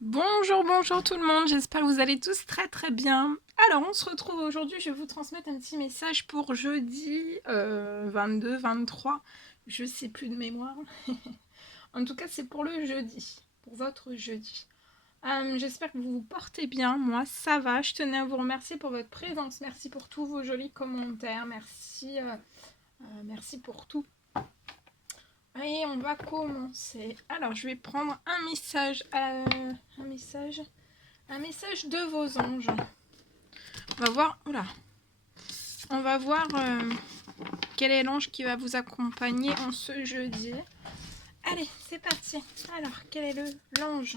Bonjour, bonjour tout le monde, j'espère que vous allez tous très bien. Alors, on se retrouve aujourd'hui, je vais vous transmettre un petit message pour jeudi 22, 23, je sais plus de mémoire. En tout cas, c'est pour le jeudi, pour votre jeudi. J'espère que vous vous portez bien, moi ça va, je tenais à vous remercier pour votre présence, merci pour tous vos jolis commentaires, merci pour tout. Et on va commencer. Alors, je vais prendre un message de vos anges. On va voir, oula, on va voir quel est l'ange qui va vous accompagner en ce jeudi. Allez, c'est parti. Alors, quel est l'ange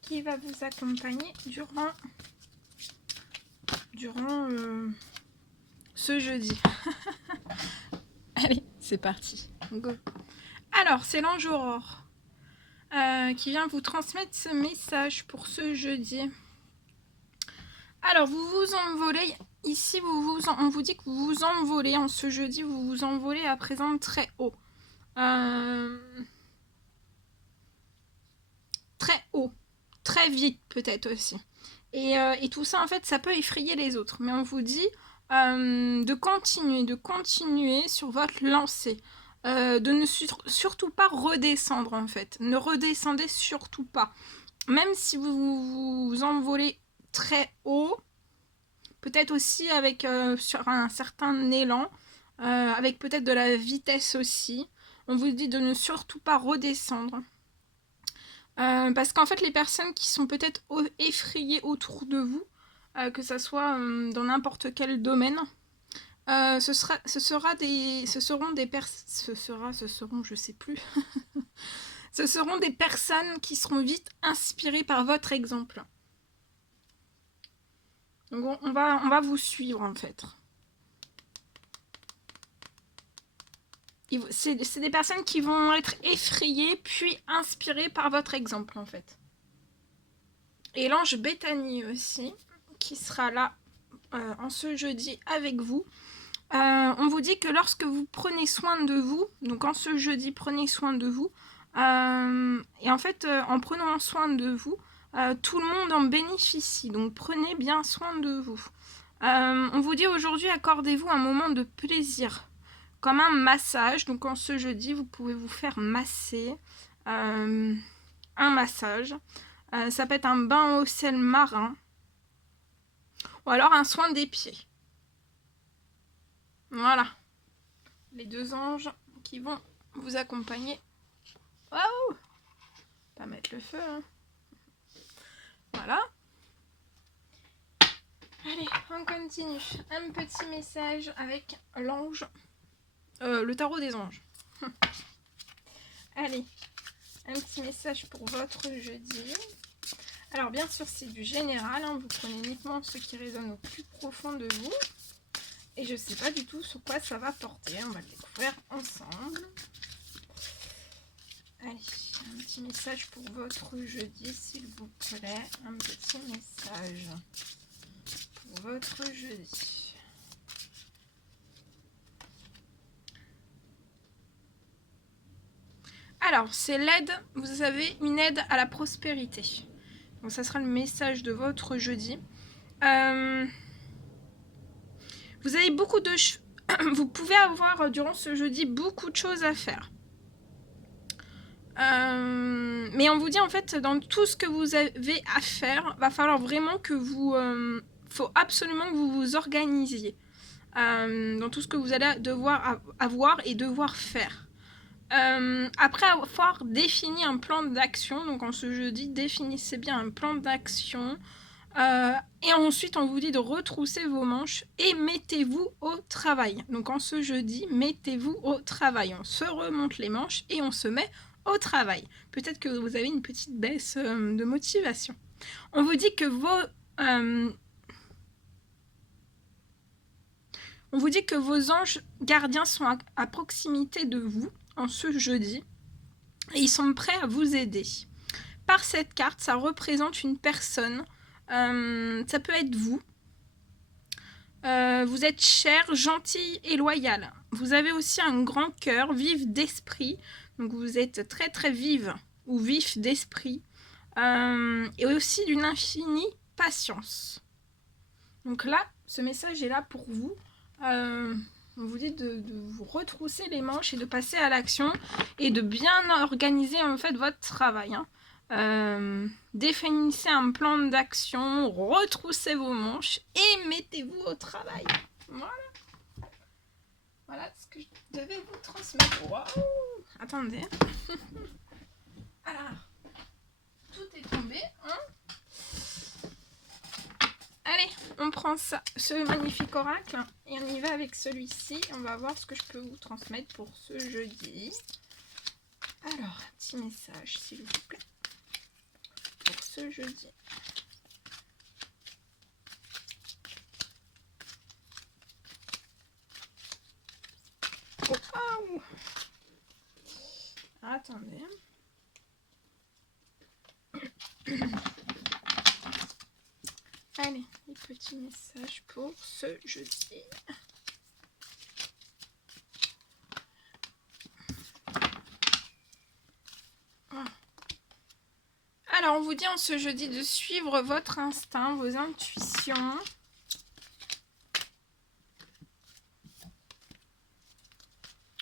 qui va vous accompagner durant ce jeudi? Allez, c'est parti. Go. Alors, c'est l'ange Aurore qui vient vous transmettre ce message pour ce jeudi. Alors, vous vous envolez, ici on vous dit que vous vous envolez en ce jeudi, vous vous envolez à présent très haut. Très haut, très vite peut-être aussi. Et tout ça, en fait, ça peut effrayer les autres. Mais on vous dit de continuer sur votre lancée. De ne surtout pas redescendre, en fait. Ne redescendez surtout pas. Même si vous vous envolez très haut, peut-être aussi avec sur un certain élan, avec peut-être de la vitesse aussi. On vous dit de ne surtout pas redescendre. Parce qu'en fait, les personnes qui sont peut-être effrayées autour de vous, que ça soit dans n'importe quel domaine, ce seront je sais plus. Ce seront des personnes qui seront vite inspirées par votre exemple. Donc on va vous suivre en fait. C'est des personnes qui vont être effrayées puis inspirées par votre exemple en fait. Et l'ange Béthanie aussi, qui sera là en ce jeudi avec vous. On vous dit que lorsque vous prenez soin de vous, donc en ce jeudi, prenez soin de vous, et en fait, en prenant soin de vous, tout le monde en bénéficie, donc prenez bien soin de vous. On vous dit aujourd'hui, accordez-vous un moment de plaisir, comme un massage, donc en ce jeudi, vous pouvez vous faire masser, un massage, ça peut être un bain au sel marin, ou alors un soin des pieds. Voilà. Les deux anges qui vont vous accompagner. Waouh! Pas mettre le feu, hein. Voilà. Allez, on continue. Un petit message avec l'ange. Le tarot des anges. Allez, un petit message pour votre jeudi. Alors, bien sûr, c'est du général. Hein. Vous prenez uniquement ce qui résonne au plus profond de vous. Et je ne sais pas du tout sur quoi ça va porter. On va le découvrir ensemble. Allez, un petit message pour votre jeudi, s'il vous plaît. Un petit message pour votre jeudi. Alors, c'est l'aide. Vous avez une aide à la prospérité. Donc, ça sera le message de votre jeudi. Vous avez beaucoup de... vous pouvez avoir, durant ce jeudi, beaucoup de choses à faire. Mais on vous dit, en fait, dans tout ce que vous avez à faire, va falloir vraiment que vous... faut absolument que vous vous organisiez. Dans tout ce que vous allez devoir avoir et devoir faire. Après avoir défini un plan d'action, donc en ce jeudi, définissez bien un plan d'action. Et ensuite, on vous dit de retrousser vos manches et mettez-vous au travail. Donc en ce jeudi, mettez-vous au travail. On se remonte les manches et on se met au travail. Peut-être que vous avez une petite baisse de motivation. On vous dit que vos anges gardiens sont à proximité de vous en ce jeudi et ils sont prêts à vous aider. Par cette carte, ça représente une personne. Ça peut être vous. Vous êtes chère, gentille et loyale. Vous avez aussi un grand cœur, vif d'esprit. Donc vous êtes très très vive ou vif d'esprit. et aussi d'une infinie patience. Donc là, ce message est là pour vous. On vous dit de vous retrousser les manches et de passer à l'action et de bien organiser en fait votre travail. Définissez un plan d'action, retroussez vos manches et mettez-vous au travail. Voilà. Voilà ce que je devais vous transmettre. Waouh! Attendez. Alors, tout est tombé. Allez, on prend ça, ce magnifique oracle et on y va avec celui-ci. On va voir ce que je peux vous transmettre pour ce jeudi. Alors, un petit message s'il vous plaît pour ce jeudi. Oh, attendez. Allez, les petits messages pour ce jeudi. Alors, on vous dit en ce jeudi de suivre votre instinct, vos intuitions.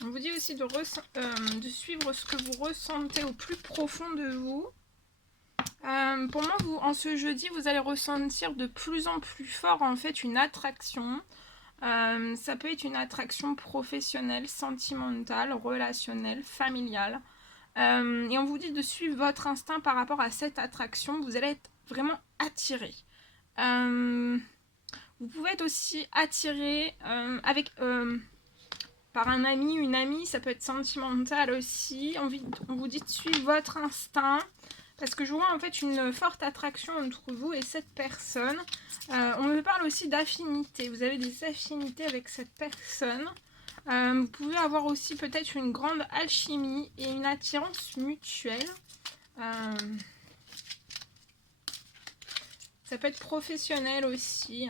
On vous dit aussi de suivre ce que vous ressentez au plus profond de vous. Pour moi, en ce jeudi, vous allez ressentir de plus en plus fort en fait une attraction. Ça peut être une attraction professionnelle, sentimentale, relationnelle, familiale. Et on vous dit de suivre votre instinct par rapport à cette attraction. Vous allez être vraiment attiré. Vous pouvez être aussi attiré par un ami, une amie. Ça peut être sentimental aussi. On vous dit de suivre votre instinct. Parce que je vois en fait une forte attraction entre vous et cette personne. On me parle aussi d'affinité. Vous avez des affinités avec cette personne. Vous pouvez avoir aussi peut-être une grande alchimie et une attirance mutuelle. Ça peut être professionnel aussi.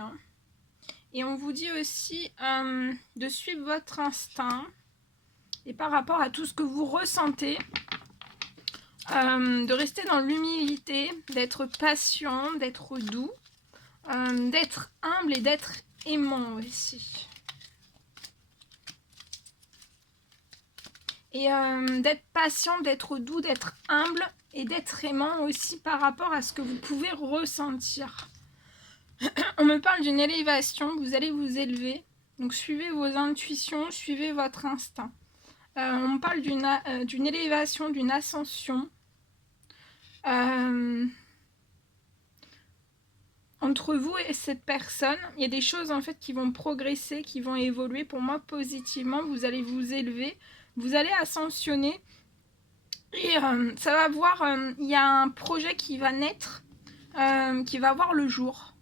Et on vous dit aussi de suivre votre instinct. Et par rapport à tout ce que vous ressentez, de rester dans l'humilité, d'être patient, d'être doux, d'être humble et d'être aimant aussi. Et d'être patient, d'être doux, d'être humble et d'être aimant aussi par rapport à ce que vous pouvez ressentir. On me parle d'une élévation, vous allez vous élever. Donc suivez vos intuitions, suivez votre instinct. On me parle d'une élévation, d'une ascension. Entre vous et cette personne, il y a des choses en fait qui vont progresser, qui vont évoluer. Pour moi, positivement, vous allez vous élever, vous allez ascensionner. Et ça va voir, il y a un projet qui va naître, qui va voir le jour.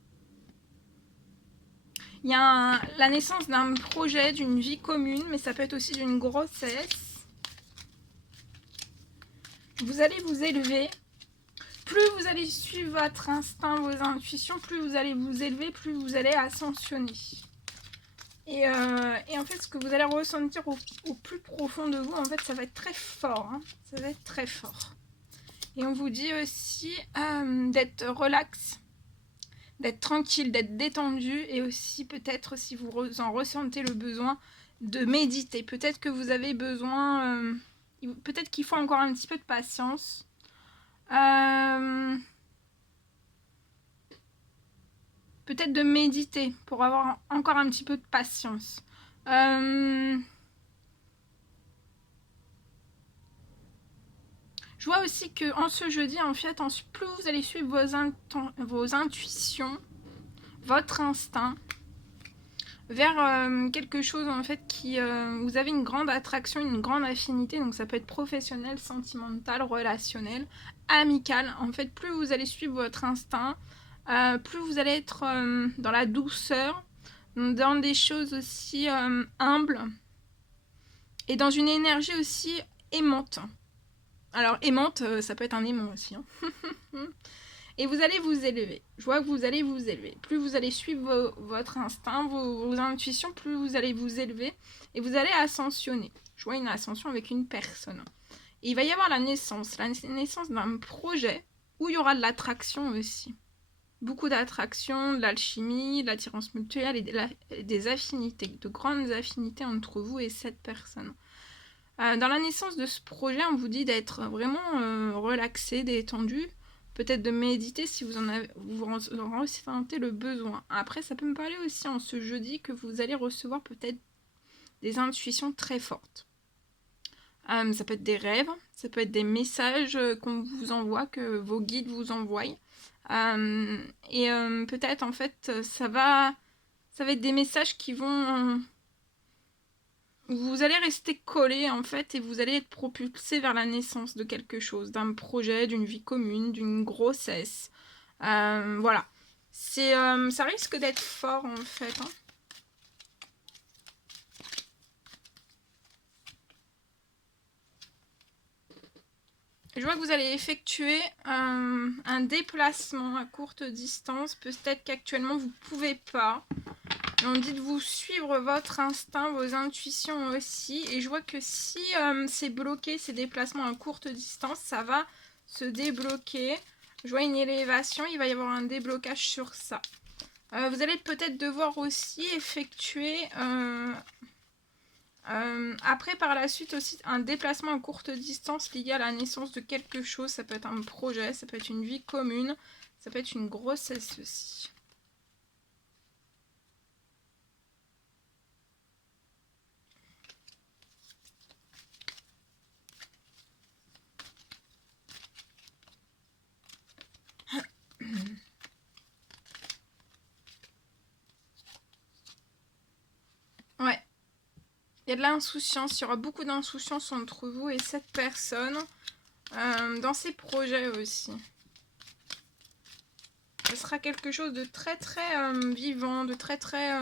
Il y a la naissance d'un projet, d'une vie commune, mais ça peut être aussi d'une grossesse. Vous allez vous élever. Plus vous allez suivre votre instinct, vos intuitions, plus vous allez vous élever, plus vous allez ascensionner. Et en fait, ce que vous allez ressentir au plus profond de vous, en fait, ça va être très fort. Ça va être très fort. Et on vous dit aussi d'être relax, d'être tranquille, d'être détendu. Et aussi, peut-être, si vous en ressentez le besoin, de méditer. Peut-être que vous avez besoin... peut-être qu'il faut encore un petit peu de patience. Peut-être de méditer pour avoir encore un petit peu de patience. Je vois aussi que en ce jeudi, en fait, plus vous allez suivre vos intuitions, votre instinct, vers quelque chose en fait qui vous avez une grande attraction, une grande affinité, donc ça peut être professionnel, sentimental, relationnel, amical. En fait, plus vous allez suivre votre instinct, plus vous allez être dans la douceur, dans des choses aussi humbles et dans une énergie aussi aimante. Alors aimante, ça peut être un aimant aussi. Et vous allez vous élever. Je vois que vous allez vous élever. Plus vous allez suivre votre instinct, vos intuitions, plus vous allez vous élever et vous allez ascensionner. Je vois une ascension avec une personne. Et il va y avoir la naissance d'un projet où il y aura de l'attraction aussi. Beaucoup d'attraction, de l'alchimie, de l'attirance mutuelle et des affinités, de grandes affinités entre vous et cette personne. Dans la naissance de ce projet, on vous dit d'être vraiment relaxé, détendu, peut-être de méditer si vous ressentez le besoin. Après, ça peut me parler aussi en ce jeudi que vous allez recevoir peut-être des intuitions très fortes. Ça peut être des rêves, ça peut être des messages qu'on vous envoie, que vos guides vous envoient. Peut-être en fait, ça va être des messages qui vont... vous allez rester collé en fait et vous allez être propulsé vers la naissance de quelque chose, d'un projet, d'une vie commune, d'une grossesse. Voilà. Ça risque d'être fort en fait. Hein. Je vois que vous allez effectuer un déplacement à courte distance. Peut-être qu'actuellement vous ne pouvez pas. On dit de vous suivre votre instinct, vos intuitions aussi. Et je vois que si c'est bloqué, ces déplacements à courte distance, ça va se débloquer. Je vois une élévation, il va y avoir un déblocage sur ça. Vous allez peut-être devoir aussi effectuer... après, par la suite aussi, un déplacement à courte distance lié à la naissance de quelque chose. Ça peut être un projet, ça peut être une vie commune, ça peut être une grossesse aussi. Ouais. Il y a de l'insouciance, il y aura beaucoup d'insouciance entre vous et cette personne. Dans ses projets aussi. Ce sera quelque chose de très très vivant, de très très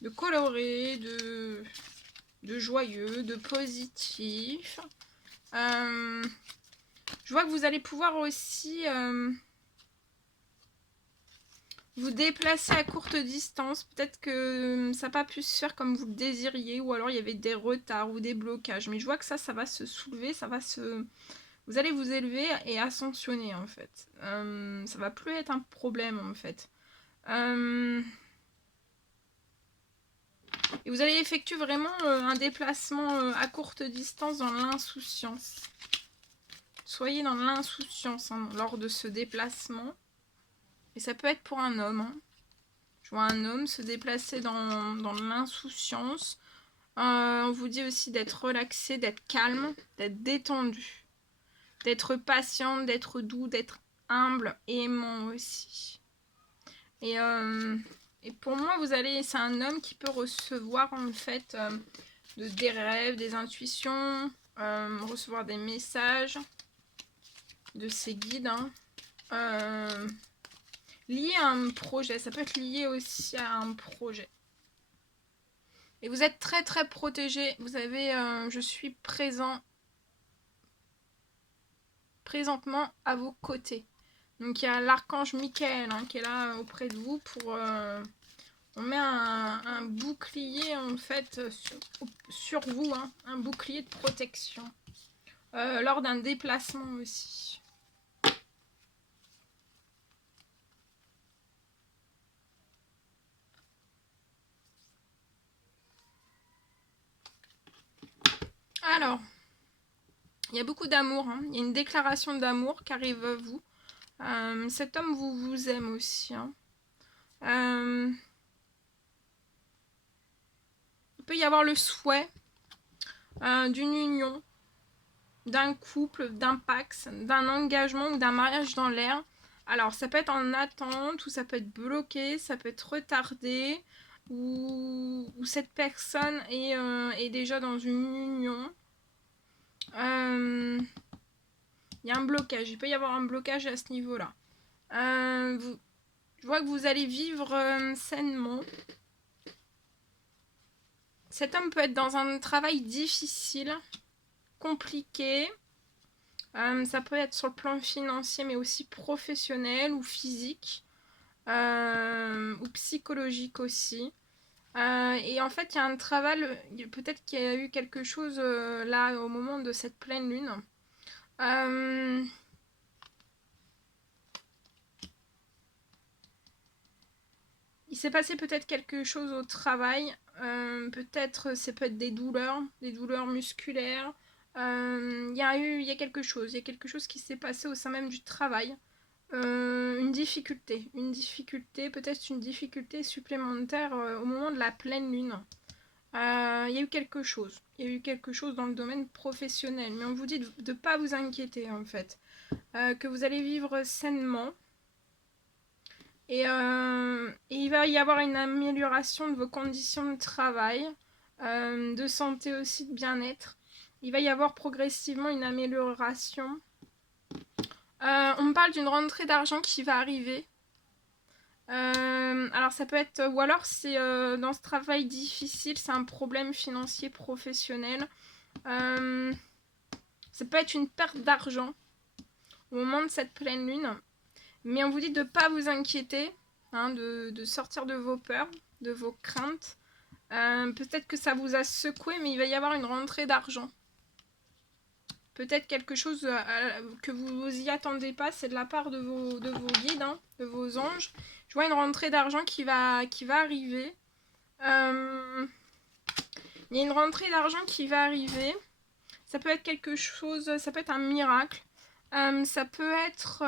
de coloré, de joyeux, de positif. Je vois que vous allez pouvoir aussi vous déplacer à courte distance. Peut-être que ça n'a pas pu se faire comme vous le désiriez, ou alors il y avait des retards ou des blocages. Mais je vois que ça va se soulever, ça va se... Vous allez vous élever et ascensionner en fait. Ça va plus être un problème en fait. Et vous allez effectuer vraiment un déplacement à courte distance dans l'insouciance. Soyez dans l'insouciance lors de ce déplacement. Et ça peut être pour un homme. Hein. Je vois un homme se déplacer dans l'insouciance. On vous dit aussi d'être relaxé, d'être calme, d'être détendu. D'être patient, d'être doux, d'être humble et aimant aussi. Et pour moi, c'est un homme qui peut recevoir en fait des rêves, des intuitions, recevoir des messages de ses guides. Hein. Lié à un projet, ça peut être lié aussi à un projet. Et vous êtes très très protégé. Vous avez, je suis présentement à vos côtés. Donc il y a l'archange Michael qui est là auprès de vous pour... on met un bouclier en fait sur vous, hein, un bouclier de protection. Lors d'un déplacement aussi. Alors, il y a beaucoup d'amour, hein. Il y a une déclaration d'amour qui arrive à vous. Cet homme vous aime aussi. Hein. Il peut y avoir le souhait d'une union, d'un couple, d'un pax, d'un engagement ou d'un mariage dans l'air. Alors, ça peut être en attente, ou ça peut être bloqué, ça peut être retardé, ou cette personne est déjà dans une union. Il y a un blocage, il peut y avoir un blocage à ce niveau-là. Je vois que vous allez vivre sainement. Cet homme peut être dans un travail difficile, compliqué. Ça peut être sur le plan financier, mais aussi professionnel ou physique, ou psychologique aussi. Et en fait, il y a un travail, peut-être qu'il y a eu quelque chose là au moment de cette pleine lune. s'est passé peut-être quelque chose au travail. Peut-être, ça peut être des douleurs musculaires. Il y a quelque chose. Il y a quelque chose qui s'est passé au sein même du travail. Une difficulté, peut-être une difficulté supplémentaire au moment de la pleine lune. Il y a eu quelque chose. Il y a eu quelque chose dans le domaine professionnel. Mais on vous dit de ne pas vous inquiéter en fait. Que vous allez vivre sainement. Et il va y avoir une amélioration de vos conditions de travail, de santé aussi, de bien-être. Il va y avoir progressivement une amélioration. On me parle d'une rentrée d'argent qui va arriver. Alors ça peut être, ou alors c'est dans ce travail difficile, c'est un problème financier professionnel. Ça peut être une perte d'argent au moment de cette pleine lune. Mais on vous dit de ne pas vous inquiéter, hein, de sortir de vos peurs, de vos craintes. Peut-être que ça vous a secoué, mais il va y avoir une rentrée d'argent. Peut-être quelque chose que vous y attendez pas, c'est de la part de vos guides, hein, de vos anges. Je vois une rentrée d'argent qui va arriver. Il y a une rentrée d'argent qui va arriver. Ça peut être quelque chose, ça peut être un miracle. Ça peut être...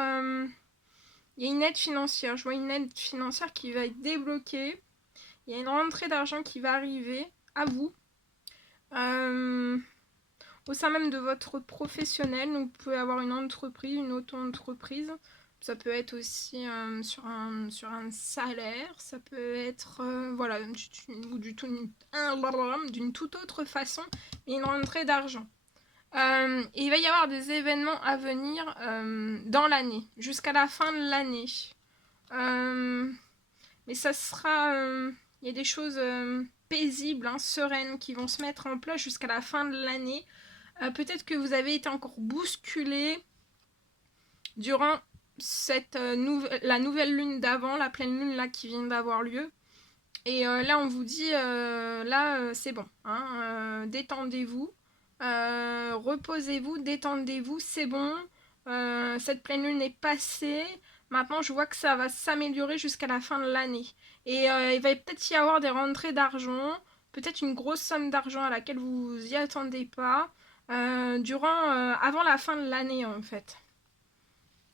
il y a une aide financière. Je vois une aide financière qui va être débloquée. Il y a une rentrée d'argent qui va arriver à vous. Au sein même de votre professionnel. Donc vous pouvez avoir une entreprise, une auto-entreprise. Ça peut être aussi sur un salaire. Ça peut être voilà, d'une toute autre façon. Et une rentrée d'argent. Et il va y avoir des événements à venir dans l'année, jusqu'à la fin de l'année. Mais ça sera... il y a des choses paisibles, hein, sereines, qui vont se mettre en place jusqu'à la fin de l'année. Peut-être que vous avez été encore bousculé durant la nouvelle lune d'avant, la pleine lune là qui vient d'avoir lieu. Et là, on vous dit, c'est bon, hein, détendez-vous. Reposez-vous, détendez-vous, c'est bon. Cette pleine lune est passée. Maintenant, je vois que ça va s'améliorer jusqu'à la fin de l'année. Et il va peut-être y avoir des rentrées d'argent, peut-être une grosse somme d'argent à laquelle vous y attendez pas, avant la fin de l'année en fait.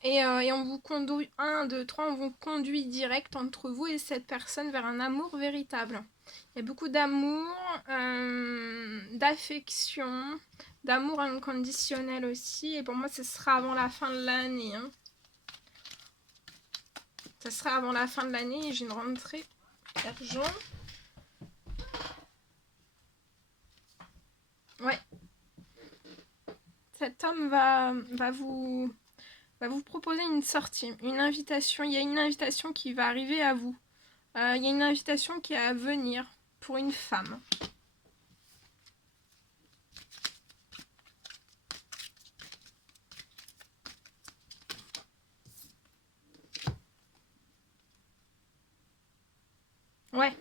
Et on vous conduit, 1, 2, 3, on vous conduit direct entre vous et cette personne vers un amour véritable. Il y a beaucoup d'amour, d'affection, d'amour inconditionnel aussi. Et pour moi, ce sera avant la fin de l'année. Hein. Ça sera avant la fin de l'année et j'ai une rentrée d'argent. Ouais. Cet homme va vous proposer une sortie, une invitation. Il y a une invitation qui va arriver à vous. Il y a une invitation qui est à venir pour une femme. Ouais.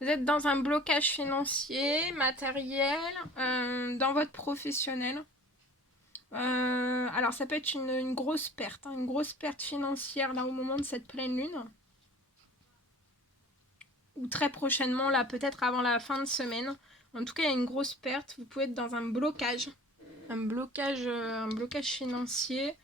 Vous êtes dans un blocage financier, matériel, dans votre professionnel. Alors ça peut être une grosse perte, hein, une grosse perte financière là au moment de cette pleine lune. Ou très prochainement, là peut-être avant la fin de semaine. En tout cas, il y a une grosse perte. Vous pouvez être dans un blocage. Un blocage financier.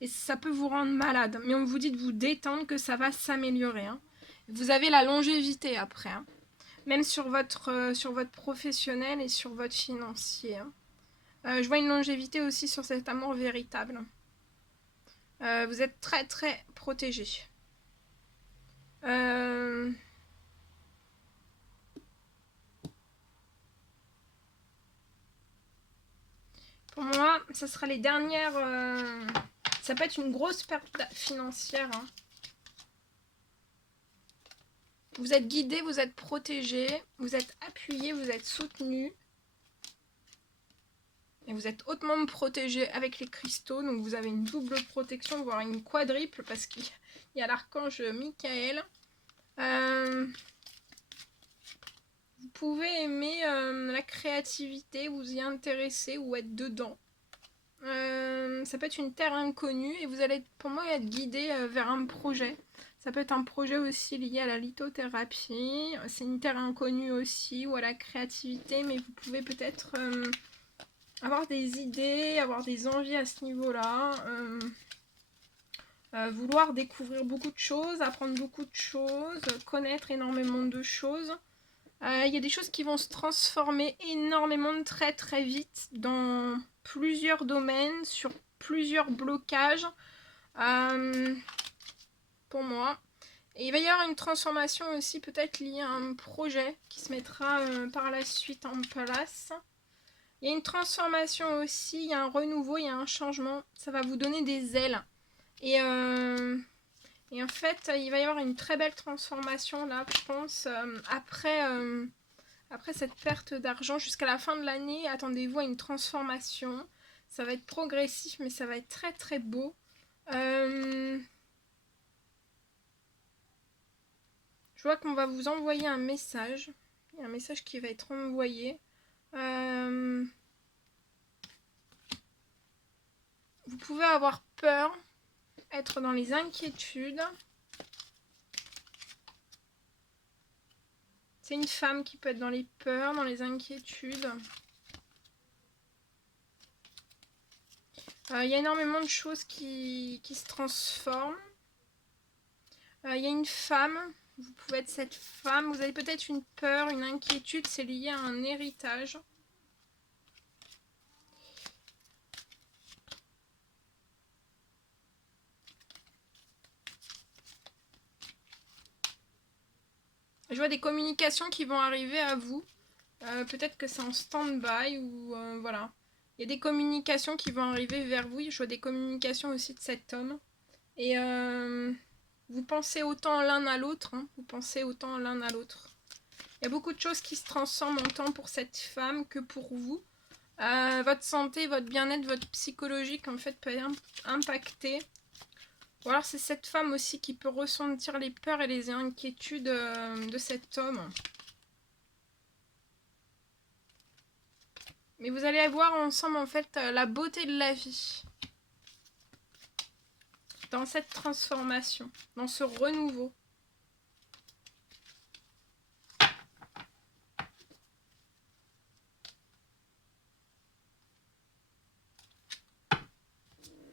Et ça peut vous rendre malade. Mais on vous dit de vous détendre, que ça va s'améliorer. Hein. Vous avez la longévité après. Hein. Même sur votre professionnel et sur votre financier. Hein. Je vois une longévité aussi sur cet amour véritable. Vous êtes très très protégé. Pour moi, ça sera les dernières... ça peut être une grosse perte financière. Hein. Vous êtes guidé, vous êtes protégé, vous êtes appuyé, vous êtes soutenu. Et vous êtes hautement protégé avec les cristaux. Donc vous avez une double protection, voire une quadruple, parce qu'il y a l'archange Michael. Vous pouvez aimer la créativité, vous y intéresser ou être dedans. Ça peut être une terre inconnue et vous allez, pour moi, être guidé vers un projet. Ça peut être un projet aussi lié à la lithothérapie. C'est une terre inconnue aussi ou à la créativité, mais vous pouvez peut-être avoir des idées, avoir des envies à ce niveau-là. Vouloir découvrir beaucoup de choses, apprendre beaucoup de choses, connaître énormément de choses. Il y a des choses qui vont se transformer énormément très très vite dans plusieurs domaines, sur plusieurs blocages pour moi. Et il va y avoir une transformation aussi peut-être liée à un projet qui se mettra par la suite en place. Il y a une transformation aussi, il y a un renouveau, il y a un changement. Ça va vous donner des ailes. Et en fait, il va y avoir une très belle transformation là, je pense, après cette perte d'argent jusqu'à la fin de l'année. Attendez-vous à une transformation. Ça va être progressif, mais ça va être très très beau. Je vois qu'on va vous envoyer un message. Il y a un message qui va être envoyé. Vous pouvez avoir peur, être dans les inquiétudes. C'est une femme qui peut être dans les peurs, dans les inquiétudes. Il y a énormément de choses qui se transforment. Il y a une femme, vous pouvez être cette femme, vous avez peut-être une peur, une inquiétude, c'est lié à un héritage. Je vois des communications qui vont arriver à vous. Peut-être que c'est en stand-by ou voilà. Il y a des communications qui vont arriver vers vous. Je vois des communications aussi de cet homme. Et vous pensez autant l'un à l'autre. Hein. Vous pensez autant l'un à l'autre. Il y a beaucoup de choses qui se transforment en temps pour cette femme que pour vous. Votre santé, votre bien-être, votre psychologique en fait peut être impacté. Ou alors c'est cette femme aussi qui peut ressentir les peurs et les inquiétudes de cet homme. Mais vous allez voir ensemble en fait la beauté de la vie. Dans cette transformation, dans ce renouveau.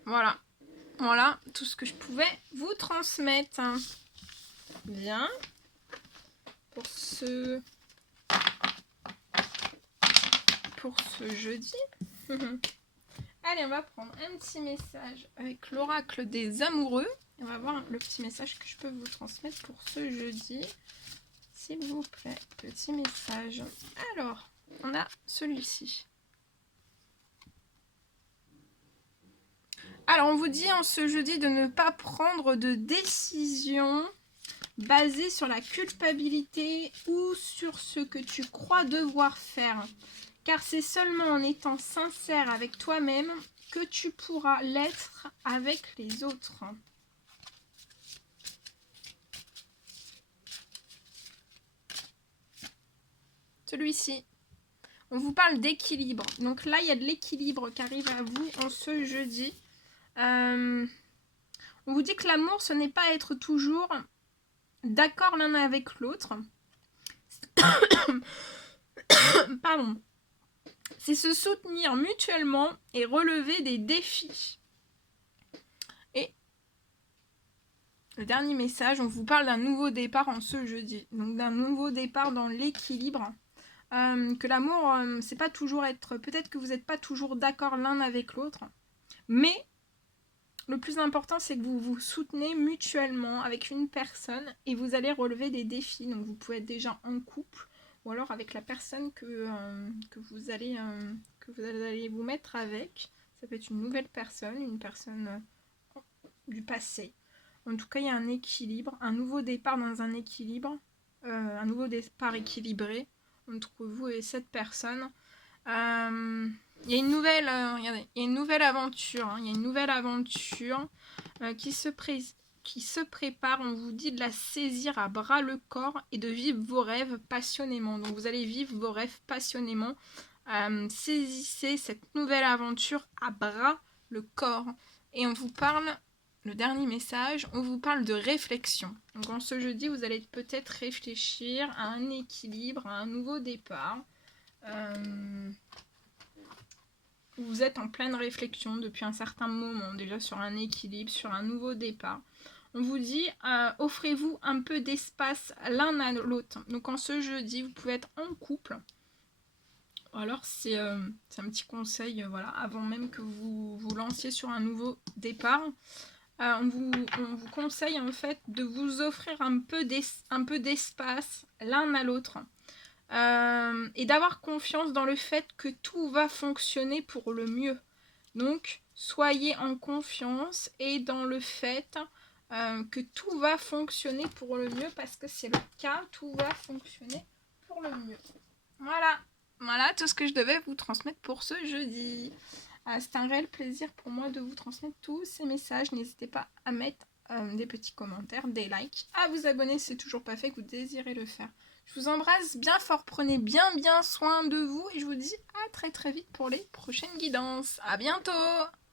Voilà. Voilà tout ce que je pouvais vous transmettre. Bien. Pour ce jeudi. Allez, on va prendre un petit message avec l'oracle des amoureux. On va voir le petit message que je peux vous transmettre pour ce jeudi. S'il vous plaît, petit message. Alors, on a celui-ci. Alors, on vous dit en ce jeudi de ne pas prendre de décision basée sur la culpabilité ou sur ce que tu crois devoir faire. Car c'est seulement en étant sincère avec toi-même que tu pourras l'être avec les autres. Celui-ci. On vous parle d'équilibre. Donc là, il y a de l'équilibre qui arrive à vous en ce jeudi. On vous dit que l'amour, ce n'est pas être toujours d'accord l'un avec l'autre. Pardon. C'est se soutenir mutuellement et relever des défis. Et le dernier message, on vous parle d'un nouveau départ en ce jeudi. Donc d'un nouveau départ dans l'équilibre. Que l'amour, c'est pas toujours être... Peut-être que vous n'êtes pas toujours d'accord l'un avec l'autre. Mais le plus important, c'est que vous vous soutenez mutuellement avec une personne et vous allez relever des défis. Donc vous pouvez être déjà en couple ou alors avec la personne que vous allez vous mettre avec. Ça peut être une nouvelle personne, une personne du passé. En tout cas, il y a un équilibre, un nouveau départ dans un équilibre, un nouveau départ équilibré entre vous et cette personne. Il y a une nouvelle, regardez, il y a une nouvelle aventure. Hein, il y a une nouvelle aventure qui se prépare. On vous dit de la saisir à bras le corps et de vivre vos rêves passionnément. Donc vous allez vivre vos rêves passionnément. Saisissez cette nouvelle aventure à bras le corps. Et on vous parle, le dernier message, on vous parle de réflexion. Donc en ce jeudi, vous allez peut-être réfléchir à un équilibre, à un nouveau départ. Vous êtes en pleine réflexion depuis un certain moment, déjà sur un équilibre, sur un nouveau départ. On vous dit, offrez-vous un peu d'espace l'un à l'autre. Donc en ce jeudi, vous pouvez être en couple. Alors c'est un petit conseil, voilà, avant même que vous vous lanciez sur un nouveau départ. On vous conseille en fait de vous offrir un peu d'espace l'un à l'autre. Et d'avoir confiance dans le fait que tout va fonctionner pour le mieux. Donc, soyez en confiance et dans le fait que tout va fonctionner pour le mieux parce que c'est le cas, tout va fonctionner pour le mieux. Voilà tout ce que je devais vous transmettre pour ce jeudi. C'est un réel plaisir pour moi de vous transmettre tous ces messages. N'hésitez pas à mettre des petits commentaires, des likes, à vous abonner si c'est toujours pas fait, que vous désirez le faire. Je vous embrasse bien fort, prenez bien soin de vous et je vous dis à très vite pour les prochaines guidances. À bientôt!